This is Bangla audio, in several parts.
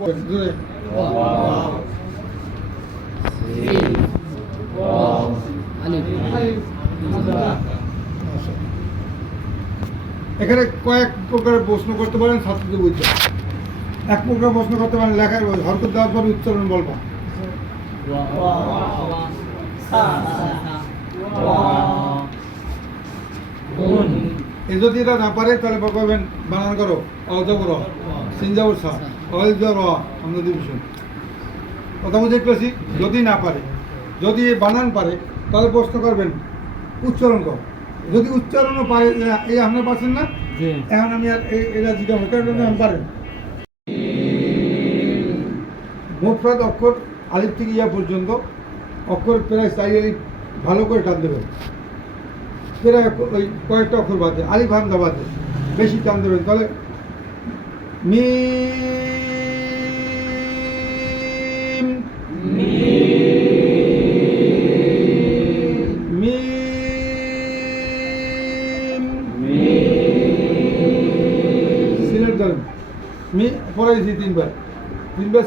এখানে কয়েক প্রকারের প্রশ্ন করতে পারেন, ছাত্রদের বুঝতে এক প্রকার প্রশ্ন করতে পারেন লেখার হরকত দেওয়ার পরে উচ্চারণ বলবা। যদি এটা না পারে তাহলে বলবেন বানান করো অজবর সিনজাবর সা অজর আমরা ডিভিশন কথা বুঝে পেয়েছি। যদি না পারে, যদি বানান পারে তাহলে প্রশ্ন করবেন উচ্চারণ কর। যদি উচ্চারণও পারে, এই আপনার পাচ্ছেন না, এখন আমি আর এরা জিজ্ঞাসা কেন আমি পারেন। মোটফাদ অক্ষর আলিফ থেকে ইয়া পর্যন্ত অক্ষর প্রায় 4 আলিফ ভালো করে টান দেবেন। প্রায় ওই কয়েকটা অক্ষর বাদে আলিফ হামজা বাদে বেশি টান দেবেন, তাহলে মিম সিলেট ধরেন মি পড়াইছি তিনবার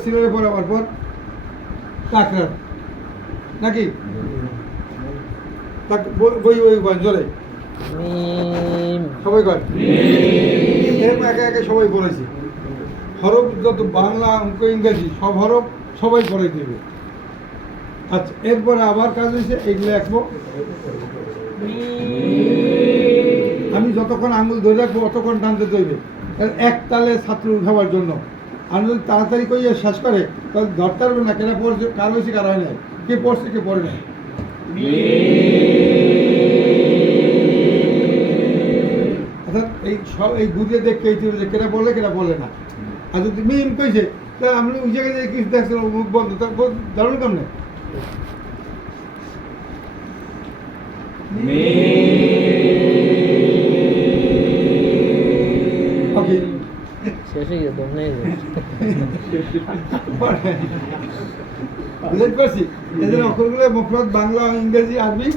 সিলেটে পড়াবার পর কাকরার নাকি বই বই জোরে সবাই কয় এরকম একে একে সবাই পড়েছি। হরফ যত বাংলা অঙ্ক ইংরেজি সব হরফ সবাই পড়ে দিবে। আচ্ছা, এরপরে আবার কাজ হয়েছে এগুলো লিখবো। আমি যতক্ষণ আঙুল ধরে রাখবো অতক্ষণ টানতে তৈরি এক তালে ছাত্র উঠাবার জন্য। আমি যদি তাড়াতাড়ি করে শেষ করে তাহলে ধরতে পারবে না কেনা পড়ছে, কার হয়েছে কার হয় নাই, কে পড়ছে কে পড়ে নাই। অর্থাৎ এই সব এই গুজিয়ে দেখে এই কেটা বলে কেটা বলে না। আর যদি মিম কইছে তাহলে আমি ওই জায়গায় কিছু দেখছিলাম মুখ বন্ধ, তারপর ধরুন কেমনে বুঝতে পারছি। এদের অক্ষরগুলো মুফরদ বাংলা ইংরেজি আরবি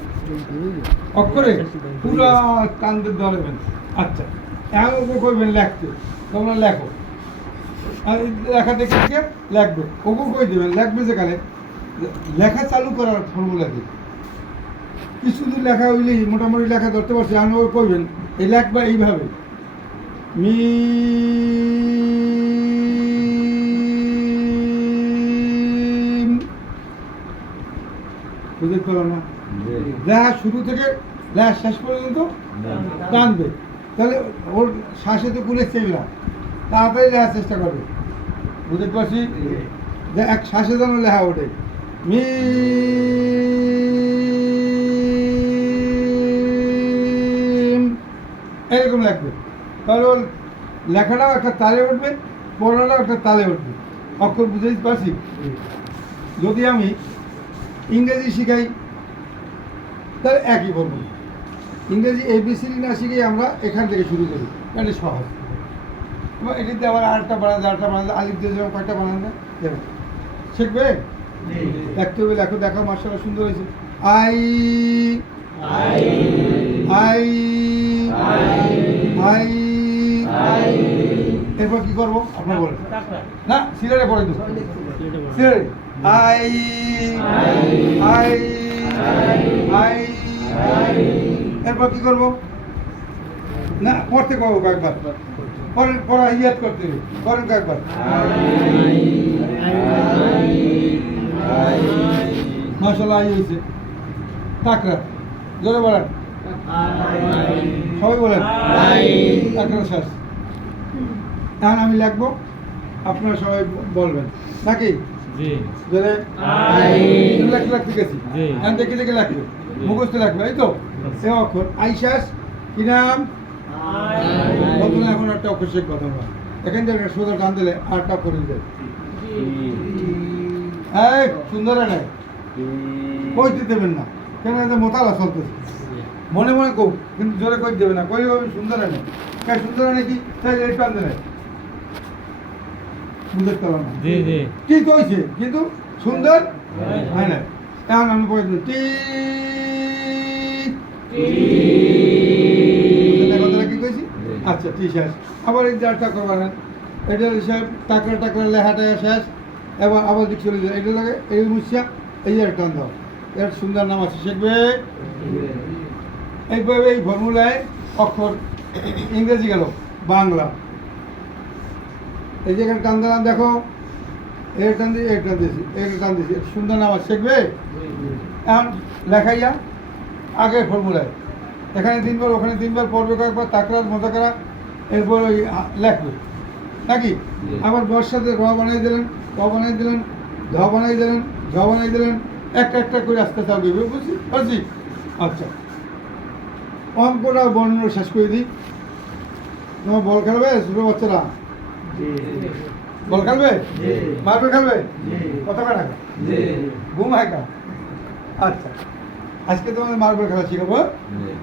অক্ষরে পুরো কান্দে ধরবেন। আচ্ছা, এমন করবেন লেখতে, তোমরা লেখো আর লেখা দেখে দেখে লেখবে, ওকে কই দেবেন লেখবে যেখানে লেখা চালু করার ফর্মুলা দিই। কিছু দূর লেখা হইলেই মোটামুটি লেখা ধরতে পারছি, আমি ওকে কইবেন এই লেখবা এইভাবে বুঝতে পারলাম না। লেখা শুরু থেকে লেখা শেষ পর্যন্ত টানবে, তাহলে ওর শ্বাসে তো কুলেছে না, তাড়াতাড়ি লেখার চেষ্টা করবে। বুঝতে পারছি যে এক শ্বাসে যেন লেখা ওঠে এরকম লাগবে, তাহলে ওর লেখাটাও একটা তালে উঠবে, পড়াটাও একটা তালে উঠবে। অক্ষর বুঝতে পারছি। যদি আমি ইংরেজি শিখাই তাহলে একই বলবো, ইংরেজি এবিসিডি না শিখে আমরা এখান থেকে শুরু করি, এটা সহজ। এবার এটিতে আবার আরেকটা বানাতে আলিফ দিয়ে যেমন কয়েকটা বানাতে দেবে, শিখবে দেখতে হবে। লেখো, দেখো মাশাআল্লাহ সুন্দর হয়েছে। আই আই আই আই এরপর কি করবো আপনার বলেন না, সিলেটে পড়ে দেবো সিলেটে আই আই আই এরপর কি করবো না, পড়তে পারবো কয়েকবার, পরের পড়া ইয়াদ করতে হবে, করেন কয়েকবার। মাশাআল্লাহ আই হয়েছে। কাকরা জোরে বলেন, সবাই বলেন কাকরা শেষ। এখন আমি লিখবো, আপনারা সবাই বলবেন নাকি জোরে লেখতে গেছি। এখন দেখে দেখে লাগবে, মুখস্থ লাগবে, এই তো সে অক্ষর আই শেষ। কি নাম? প্রথমে এখন একটা অক্ষর শিখবো তোমরা, এখান থেকে সোজা টান দিলে আটটা অক্ষর হয়ে যায়। এই সুন্দর নাই কইতে দেবেন না, কেন মোতালা চলতেছে, মনে মনে কৌ কিন্তু জোরে কই দেবে না, কই হবে সুন্দর নেই। সুন্দর নাকি তাই এই টান দিলে বুঝতে পারলাম না কি কইছে, কিন্তু সুন্দর হয় না। এখন আমি কই দিই কথাটা কি কইছি। আচ্ছা ঠিক আছে, আবার এই চারটা করবেন এটা হিসাব টাকরা টাকরা লেখাটা শেষ। এবার আবার দিক চলে যায়, এটা লাগে এই মুসিয়া এই আর টান দাও, এর সুন্দর নাম আছে শিখবে। এইভাবে এই ফর্মুলায় অক্ষর ইংরেজি গেল, বাংলা এই যে এখানে টান দিলাম, দেখো এর টান দিয়ে এর টান দিয়েছি, এর টান দিয়েছি, সুন্দর নাম আছে শিখবে। এখন লেখাইয়া আগে ফর্মুলায় এখানে 3 বার ওখানে 3 বার পড়বে, কয়েকবার তাকরার মজা করা, এরপর ওই লেখবে নাকি। আবার বর্ষাতে র বানাই দিলেন, ক বানাই দিলেন, ধ বানাই দিলেন, ঝ বানাই দিলেন, একটা একটা করে আস্তে আস্তে বুঝছি পারছি। আচ্ছা, অঙ্কটা বর্ণ শেষ করে দিই। তোমার বল খেলবে ছোটো বাচ্চারা? বল খেলবে, মার্বেল খেলবে, কত টাকা ঘুম হাঁকা। আচ্ছা, আজকে তোমাদের মার্বেল খেলা শিখাবো।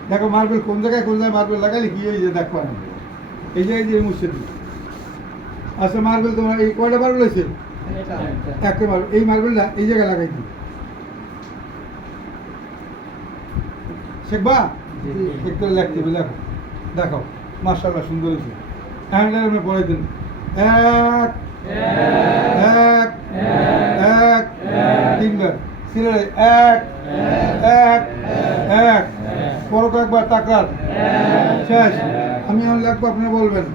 দেখো মার্বেল কোন জায়গায় মার্বেল লাগাইলে কি হয়েছে দেখো না, এই জায়গায় যে মুসিদ। আচ্ছা, মার্বেল তোমার এই কয়টা মার্বেল আছে? একটা মার্বেল, এই মার্বেলটা এই জায়গায় লাগাই দিই, শিখবা? একটু লিখতে হবে, দেখো দেখো মাশাআল্লাহ সুন্দর হয়েছে। এখন পড়াই দিন, 1 1 1 3 বার সিলেটে 1 1 1 পর কয়েকবার তাকরার শেষ। আমি এখন লিখবো, আপনি বলবেন।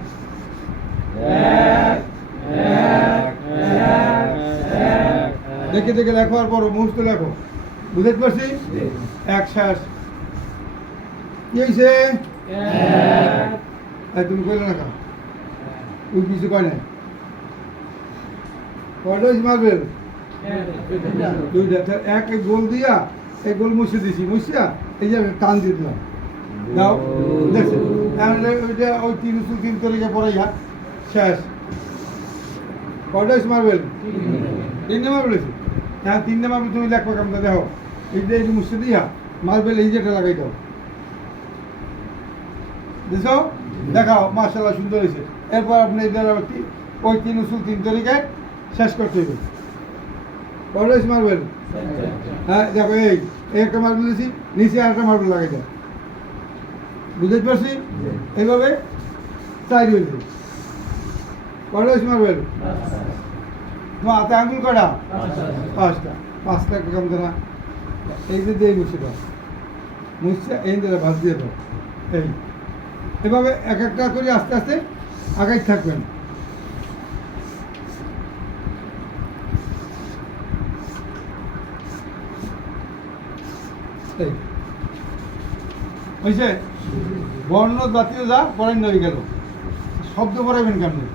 দেখে দেখে লেখার পর মুহূর্ত লেখো, বুঝতে পারছি? 1 শেষ। কি হয়েছে? তুমি কইলে না কা ওই কিছু কয় নাই, কয়টা মারবেল? 2টা। এক গোল দিয়া এই গোল মুছে দিছি, মুছিয়া এই যে টান দিয়ে দিলাম, দাও দেখছি। ওইটা ওই 3 তরিকা পড়াইয়া শেষ। কয়টা মারবেল? 3টে মারবেল আছে। হ্যাঁ, 3টে মারবেল তুমি লেখবা কামটা দেখো, এই যে এই মুছে দিয়া মারবেল এই যেটা লাগাই দাও, বুঝছো? দেখাও মাশাআল্লাহ সুন্দর হয়েছে। এরপর আপনি ওই 3 তরিকায় শেষ করতে হবে। কয়টা মারবেল? হ্যাঁ, দেখো এই একটা মার্বেল দিয়েছি, নিচে আরেকটা মার্বেল লাগাই দাও, বুঝতে পারছি? এইভাবে 4 হয়েছে। কয়টা মার্বেল? তোমার হাতে আঙুল কয়টা? 5টা। 5টা কম দেনা, এই যে এই মুছিটা মুছছে, এই দিকে ভাত দিয়ে দাও। এই এভাবে এক একটা করে আস্তে আস্তে আগাই থাকবেন। হয়েছে? বর্ণ জাতীয় যা পড়াই হয়ে গেল, শব্দ পড়াবেন কেমন?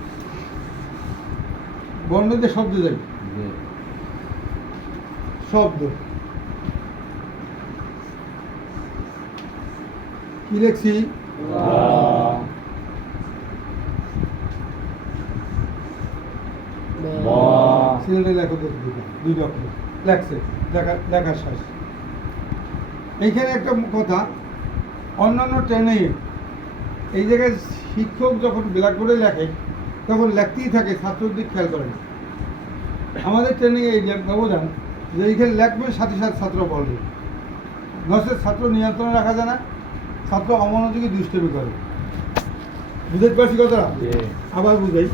বর্ণ দিয়ে শব্দ যাই, শব্দ কি লিখছি? সিলেটে লেখো, 2টা অক্ষর লেখছে, লেখা শেষ। এইখানে একটা কথা, অন্যান্য ট্রেনে এই জায়গায় শিক্ষক যখন ব্ল্যাকবোর্ডে লেখে তখন লেখতেই থাকে, ছাত্রর দিক খেয়াল করেন। আমাদের ট্রেনিং এই ব্যবধান যে এইখানে লেখবে, সাথে সাথে ছাত্র বলবে, নচেত ছাত্র নিয়ন্ত্রণে রাখা যায় না, ছাত্র অমনোযোগী দুষ্টামি করে। বুঝতে পারছি কথাটা? আবার বুঝাই।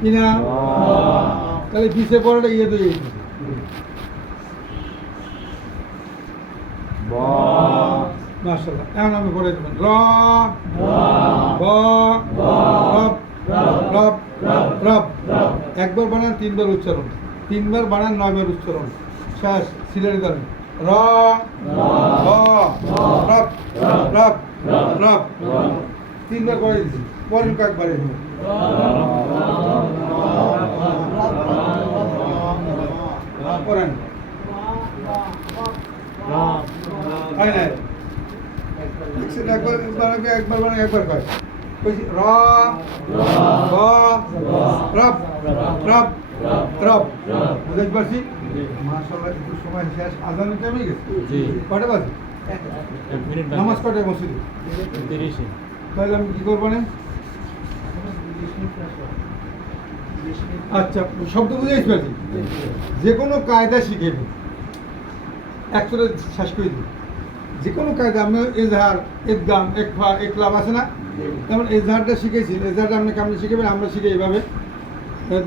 কিনা তাহলে পিছিয়ে পড়াটা ইয়ে তো মাশাআল্লাহ। এখন আমি পড়ে দেবেন, র ব রব রব রব। একবার বানান 3 বার উচ্চারণ, 3 বার বানান 9 বার উচ্চারণ, শেষ। সিলেটে যাবেন, র ব রব রব রব। 3 বার করে দিচ্ছি, পরের কয়েকবারে করেন। একবার মানে একবার কয়, র ব রব রব রব। বুঝতে পারছি? মাশাআল্লাহ, একটু সময় শেষ, আজানের টাইমে গেছে। কয়টা বাজে? নামাজ কয়টায় মসজিদে? 30। তাহলে আমি কি করবো না? আচ্ছা, শব্দ বুঝে পারছি। যে কোনো কায়দা শিখে একচুয়ালি শেষ করে দিই। যে কোনো কায়দা আমরা এজহার, এদগাম, একফা, একলাব আছে না, যেমন এজহারটা শিখেছি, এজহারটা আপনি কেমন শিখেবেন, আমরা শিখে এইভাবে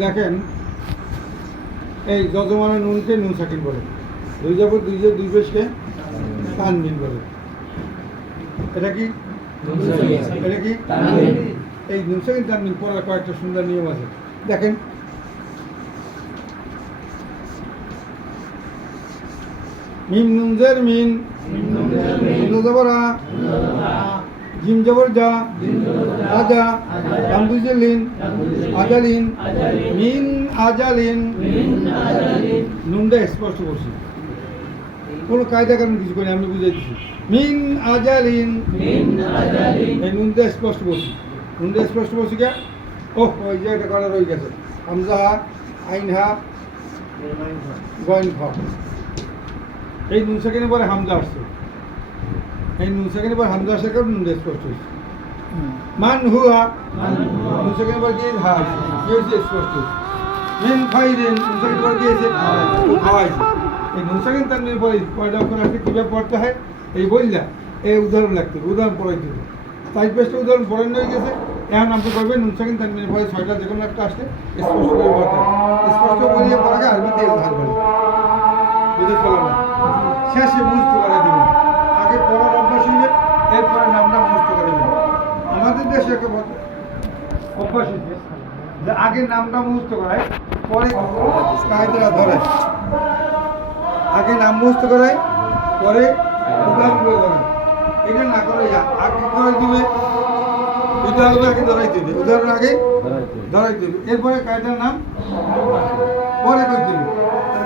দেখেন, এই যজমানা নুনকে নুন সাকিন বলে, দুই যাবর দুই পেশকে তানবিন বলে। এটা কি এটা কি এই নুন সাকিন তানবিন পড়ার কয়েকটা সুন্দর নিয়ম আছে দেখেন। মিম নুনজের মিন, জবরা, জিম জবর যা, আজা, লামদুজলিন, আজালিন, মিন আজালিন, নুনটা স্পষ্ট করছি, কোনো কায়দা কারণ কিছু করি, আমি বুঝে দিচ্ছি। মিন আজালিন, এই নুনটা স্পষ্ট করছি, নুনটা স্পষ্ট করছি কে, ওহ ওই যে এটা করা রয়ে গেছে, হামজা আইনহা গয়েন খ, এই নুন সেকেন্ডের পরে হামজা আসছে, এই নুন সেকেন্ডের পরে হামজা আসার কারণে নুন স্পষ্ট হয়েছে। মান হুয়া, নুন সেকেন্ডের পর গিয়ে হা আছে, কি হয়েছে স্পষ্ট হয়েছে। মিন খাইরিন, নুন সেকেন্ডের পর গিয়েছে খাওয়াইছে, এই নুন সেকেন্ড তার পরে কয়টা অক্ষর আসছে, কীভাবে পড়তে হয় এই বললা, এই উদাহরণ লাগতে হবে, উদাহরণ পড়াইতে হবে, 4-5টা উদাহরণ পড়ানো হয়ে গেছে। এখন আপনি করবেন নুন সেকেন্ড তার পরে 6টা যে কোনো একটা আসলে স্পষ্ট করে পড়তে হবে, স্পষ্ট করিয়ে পড়াকে আরবি দিয়ে ধার করে বুঝতে পারলাম না, শেষে মুস্ত করে দেবেন, আগে পড়ার অভ্যাস হইবে, এরপরে নামটা মুস্ত করে দেবেন। আমাদের দেশে একটা অভ্যাস হয়েছে যে আগে নামটা মুস্ত করায়, পরে কায়দারা ধরে, আগে নাম মুস্ত করায়, পরে উদাহরণগুলো ধরে, এটা না করে আগে করে দিবে, উদাহরণ আগে ধরাই দেবে, উদাহরণ আগে ধরাই দেবে, এরপরে কায়দার নাম পরে কই দেবে,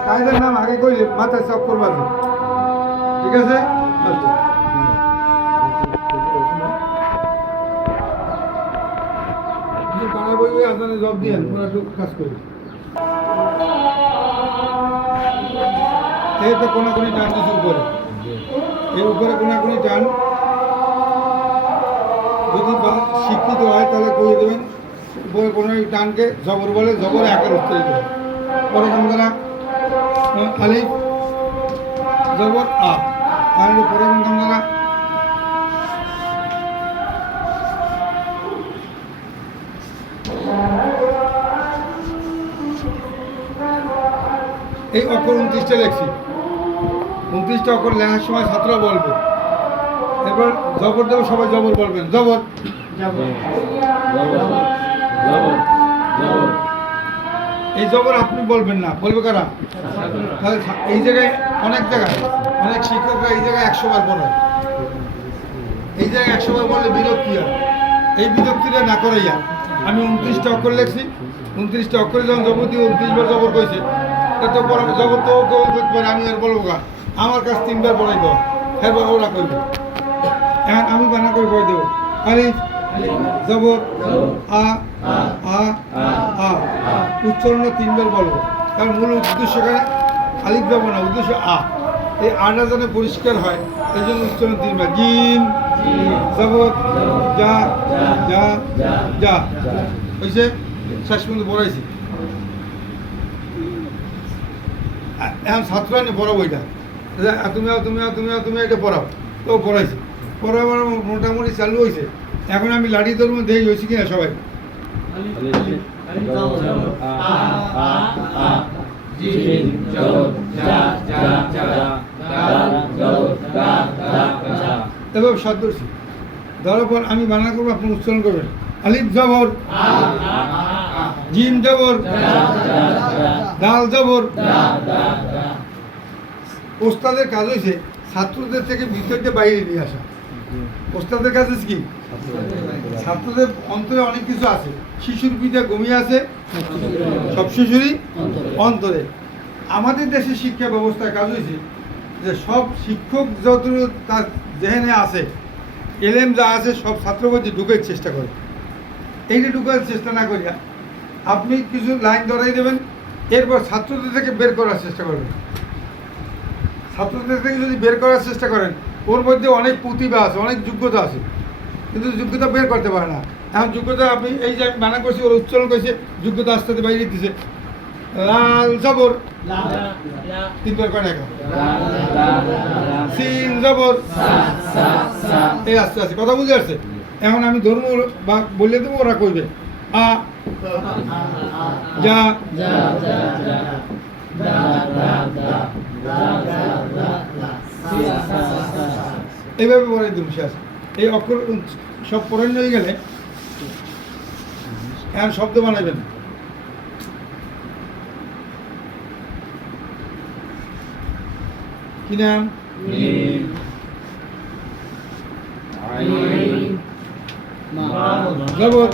কায়দার নাম আগে কইলে মাথায় চাপ করবা, ঠিক আছে। আচ্ছা কানা বই আপনার জব দিয়ে পুরো একটু কাজ করি, এই তো কোনাকুনি টান দিচ্ছে উপরে, এই উপরে কোনাকুনি টান, যদি শিক্ষিত হয় তাহলে কইয়ে দেবেন, উপরে কোনো টানকে জবর বলে, জবর একের উত্তরিত হয়, পরে আমরা আলিফ জবর আ, আর পরে আমরা এই অক্ষর 29টা লেখছি, 29টা অক্ষর লেখার সময় ছাত্ররা বলবে, এরপর জবর দেবো, সবাই জবর বলবেন, জবর, এই জবর আপনি বলবেন না, বলবে কারা, তাহলে এই জায়গায় অনেক জায়গায় অনেক শিক্ষকরা এই জায়গায় 100 বার পড়ায়, এই জায়গায় 100 বার বললে বিরক্তি হয়, এই বিরক্তিটা না করাইয়া আমি 29টা অক্ষর লেখছি, 29টা অক্ষরে যখন জবর দিয়ে 29 বার জবর কইছে, তো জবর তো আমি আর বলবো গা, আমার কাছে 3 বার পড়াই দেওয়া, এরপর ওরা কইবে, এখন আমি বানা করে পড়ে দেবো, আলিফ জবর আ আ আ, উচ্চারণ 3 বার বলবো, কারণ মূল উদ্দেশ্য এখানে আলিফ যাবো না, উদ্দেশ্য আ, এই আটা যেন পরিষ্কার হয়, এই জন্য উচ্চারণ 3 বার, জিম জবর যা যা যা হয়েছে, শেষ পর্যন্ত পড়াইছি। এখন ছাত্র আনে পড়াবো, এটা তুমি এটা পড়াও, তো পড়াইছি, পড়াবার মোটামুটি চালু হয়েছে, এখন আমি লাঠি ধরবো, দেখি হয়েছি কিনা সবাই। এবার সাত ধরছি, ধরার পর আমি বাংলা করবো, আপনি উচ্চারণ করবেন, আলিফ জবর, জিম জবর, দাল জবর। ওস্তাদের কাজ হয়েছে ছাত্রদের থেকে ভিতরকে বাইরে নিয়ে আসা, ওস্তাদের কাজ হচ্ছে কি, ছাত্রদের অন্তরে অনেক কিছু আছে, শিশুর পিঠে ঘুমিয়ে আছে সব শিশুরই অন্তরে। আমাদের দেশের শিক্ষা ব্যবস্থার কাজ হয়েছে যে সব শিক্ষক যত তার যেখানে আছে এলএম যা আছে সব ছাত্রের মধ্যে ঢুকার চেষ্টা করে, এইটা ঢুকার চেষ্টা না করিয়া আপনি কিছু লাইন ধরাই দেবেন, এরপর ছাত্রদের থেকে বের করার চেষ্টা করবেন। ছাত্রদের থেকে যদি বের করার চেষ্টা করেন, ওর মধ্যে অনেক প্রতিভা আছে, অনেক যোগ্যতা আছে, কিন্তু যোগ্যতা বের করতে পারে না। এখন যোগ্যতা আপনি এই যে আমি মানা করছি, ওর উচ্চারণ করছে, যোগ্যতা আস্তে আস্তে বাইরে দিচ্ছে, লাল জবর তিনবার কয় টাকা সিন জবর এই আস্তে আস্তে কথা বুঝে আসছে। এখন আমি ধর্ম বা বলে দেবো, ওরা কইবে আ যা এইভাবে পড়াই দেবো শেষ। এই অক্ষর সব পড়ানো হয়ে গেলে এখন শব্দ বানাবেন। কি নাম? জবর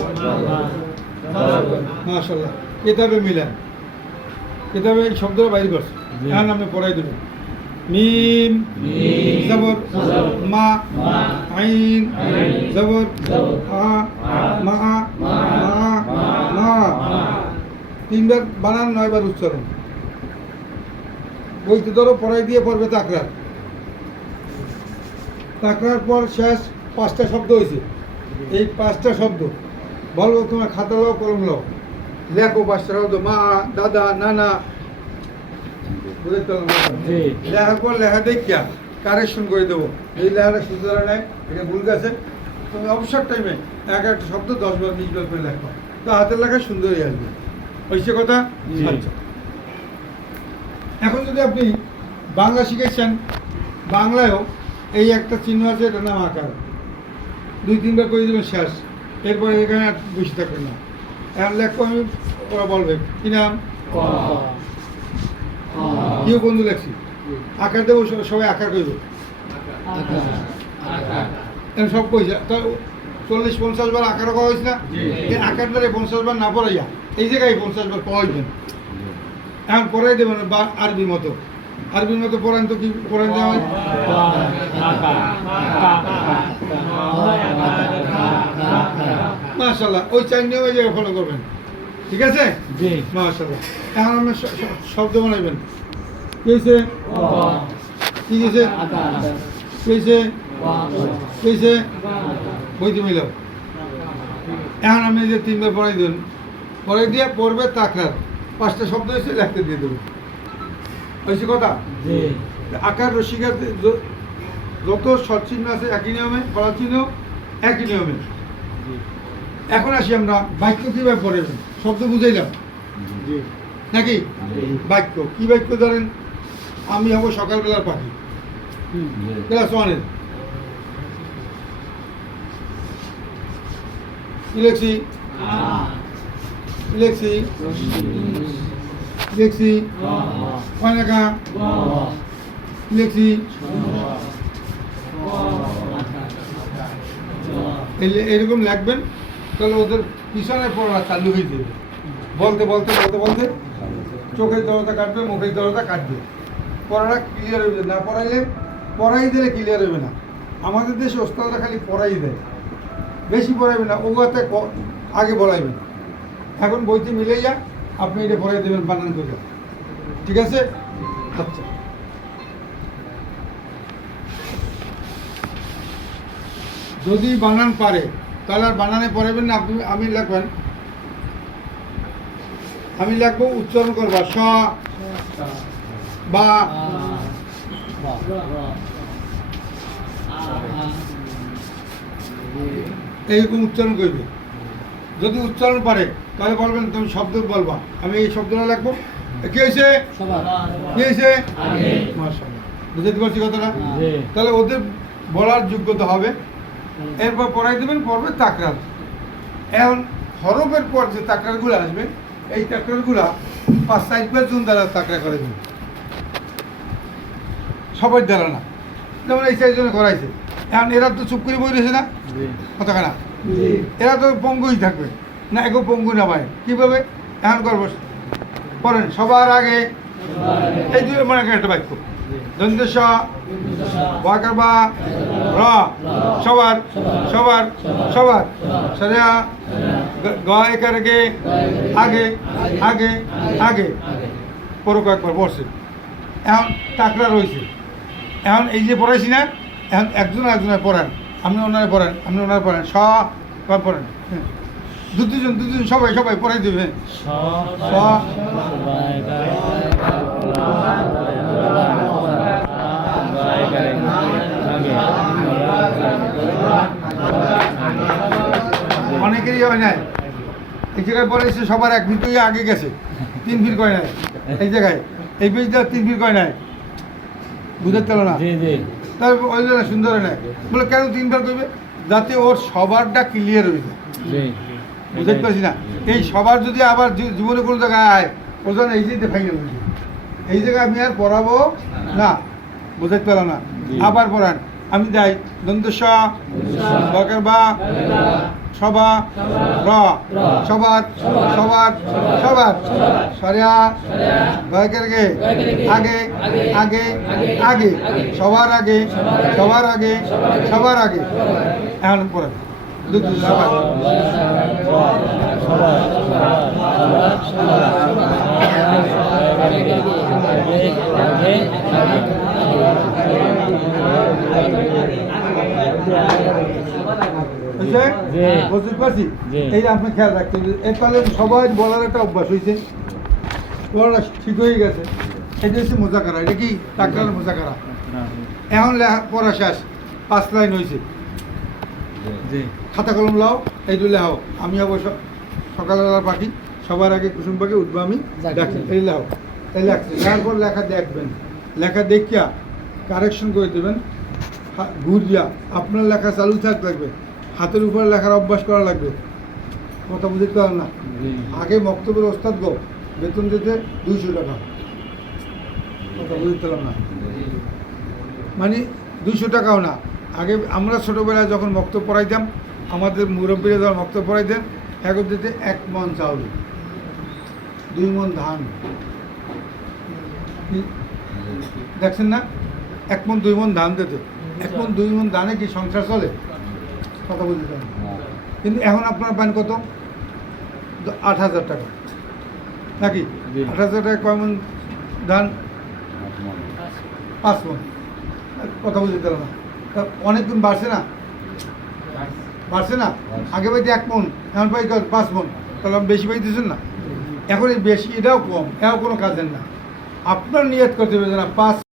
মাশাআল্লাহ। কিতাবে মিলান, কিতাবে এই শব্দটা বাইর করছে। এখন আমি পড়াই দেবো। মিম জবর মা আইন জবর আ মা মা তিনবার বানান, 9 বার উচ্চারণ। বইতে ধরো পড়াই দিয়ে পড়বে তাকরার। তাকরার পর শেষ 5টা শব্দ হয়েছে। এই 5টা শব্দ বলবো, তোমার খাতা লাও কলম লাও, লেখো 5টা শব্দ। মা, দাদা, নানা, লেখার পর লেখা দেখিয়া কারেকশন করে দেবো। এই লেখাটা সুতরাং নেয়, এটা ভুল গেছে। তুমি অবসর টাইমে এক একটা শব্দ 10 বার 20 বার করে লেখো, তো হাতের লেখা সুন্দরই আসবে। হয়েছে কথা? আচ্ছা, এখন যদি আপনি বাংলা শিখেছেন, বাংলায়ও এই একটা চিহ্ন আছে, এটার নাম আকার। 2-3 বার করে দেবেন শেষ। এরপরে এখানে আর বসে থাকবেন না। এখন লেখো, আমি ওরা বলবে কি নাম, কেউ বন্ধু লেখছি আকার দেবো, সবাই আকার করবে। সব কইছে 40-50 বার আকার করা হয়েছে না? এই আকার দ্বারা 50 বার না পড়াইয়া এই জায়গায় 50 বার পড়াইবেন। এখন পড়াই দেবেন বা আরবির মতো, আরবির মতো পড়ান। তো কি পড়ান দেওয়া হয়? মাশাআল্লাহ, ওই 4 নিয়ম এই জায়গায় ফলো করবেন। ঠিক আছে? মাশাআল্লাহ। এখন আপনি শব্দ বানাইবেন। কি হয়েছে? কি হয়েছে? কি হয়েছে? কি হয়েছে? বইতে মিলাও। এখন আপনি যে 3 বার পড়াই দেবেন, পড়াই দিয়ে পড়বে তাকরার। 5টা শব্দ হয়েছে, লিখতে দিয়ে দেবেন। হয়েছে কথা? আকার রসিকার যত শর্ট চিহ্ন আছে একই নিয়মে, পড়ার চিহ্ন একই নিয়মে। এখন আসি আমরা বাক্য কিভাবে পড়বেন। শব্দ বুঝাইলাম নাকি? বাক্য কি? বাক্য ধরেন আমি হব সকালবেলার পাখি, ক্লাস 1-এর। কি লিখছি? লিখছি লিখছি কয় লেখা লিখছি। এরকম লিখবেন, তাহলে ওদের পিছনে পড়া চালু হয়ে যাবে। বলতে বলতে বলতে বলতে চোখের জড়তা কাটবে, মুখের জড়তা কাটবে, পড়াটা ক্লিয়ার হয়ে যাবে। না পড়াইলে, পড়াই দিলে ক্লিয়ার হবে না। আমাদের দেশে ওস্তাদরা খালি পড়াই দেয়, বেশি পড়াইবে না, ওগাতে আগে বলাইবেন। এখন বইতে মিলে যা, আপনি এটা পড়াই দেবেন বানান করে। ঠিক আছে? আচ্ছা, যদি বানান পারে তাহলে আর বানানে পড়াবেন না। আপনি আমি লিখবেন, আমি লিখবো উচ্চারণ করবা স বা এইরকম উচ্চারণ করবে। যদি উচ্চারণ পারে তাহলে বলবেন তুমি শব্দ বলবা, আমি এই শব্দটা লিখবো। কি হয়েছে? কি হয়েছে? মাশাআল্লাহ, বুঝতে পারছি কথাটা? তাহলে ওদের বলার যোগ্যতা হবে। এরপর পড়াই দেবেন, পড়বে তাকরার। এখন হরফের পর যে তাকরারগুলো আসবে, এই তাকরারগুলা 5-4 জন দ্বারা তাকরা করে দেবেন, সবার দ্বারা না। যেমন এই 4 জনে করাইছে, এখন এরা তো চুপ করে বই রয়েছে না, কথা না, এরা তো পঙ্গুই থাকবে না, এগো পঙ্গু না ভাই। কীভাবে এখন করবো? পড়েন সবার আগে এই দুই মনে একটা বাক্য, দন্তেশ ওয়াকার বা র, সবার সবার সবার সারিয়া গ একার আগে আগে আগে আগে পড়ো কয়েকবার পড়ছে। এখন তাকরা রয়েছে। এখন এই যে পড়াইছি না, এখন একজন একজনের পড়েন, আপনি ওনারে পড়েন, আপনি ওনারে পড়েন, সব পড়েন। স দুজন সবাই সবাই পড়াই দেবে অনেকেরই হয় নাই এই জায়গায় পরে এসে সবার 1 ফিট করে আগে গেছে 3 ফিট করে নাই এই জায়গায় এই পেজটা 3 ফিট করে নাই বুঝতে পারলো না তারপর ওই জন্য সুন্দর হয় নাই বলে কেন 3 বার করবে যাতে ওর সবারটা ক্লিয়ার হয়ে যায় বুঝতে পারছি না এই সবার যদি আবার জীবনে কোনো জায়গায় আয় ও যেন এই যে ফাইনাল হয়েছে এই জায়গায় আমি আর পড়াবো না বুঝতে পারলাম না আবার পড়ান আমি যাই দন্তস্ব দরকার বা সভা র সবার সবার সবার সরিয়া দরকার গে আগে আগে আগে সবার আগে সবার আগে সবার আগে এখন পড়ান সবার বুঝতে পারছি এইটা আপনি খেয়াল রাখতে হবে এর ফলে সবাই বলার একটা অভ্যাস হয়েছে পড়াটা ঠিক হয়ে গেছে এটা হচ্ছে মোজাকারা এটা কি ডাক্তারের মোজাকারা এখন পড়া শেষ 5 লাইন হয়েছে খাতা কলম লাও এই দুই লেখাও আমি অবশ্য সকালবেলা পাঠি সবার আগে কুসুম পাখি উঠবো আমি দেখছি এই লেখাও এই লেখছি তারপর লেখা দেখবেন লেখা দেখিয়া কারেকশন করে দেবেন ঘুরিয়া আপনার লেখা চালু থাক লাগবে হাতের উপরে লেখার অভ্যাস করা লাগবে কথা বুঝতে পারেন না আগে বক্তব্যের ওস্তাদ গো বেতন দিতে 200 টাকা কথা বুঝতে পারলাম না মানে 200 টাকাও না আগে আমরা ছোটোবেলায় যখন বক্তব্য পড়াইতাম আমাদের মুরব্বীরা যখন বক্তব্য পড়াইতেন এখন দিতে 1 মণ চাউল 2 মণ ধান দেখছেন না 1 মণ 2 মণ ধান দিতে 1 মণ 2 মণ ধানে কি সংসার চলে কথা বলতে পারেন কিন্তু এখন আপনার পান কত 8,000 টাকা নাকি 8,000 টাকা কয় মণ ধান 5 মণ কথা বলতে পারো না অনেক গুণ বাড়ছে না আগে পাইতে 1 মণ এখন পাই 5 মণ তাহলে বেশি পাইতেছেন না এখন এই বেশি এটাও কম এটাও কোনো কাজের না আপনার নিয়ত করতে হবে না 5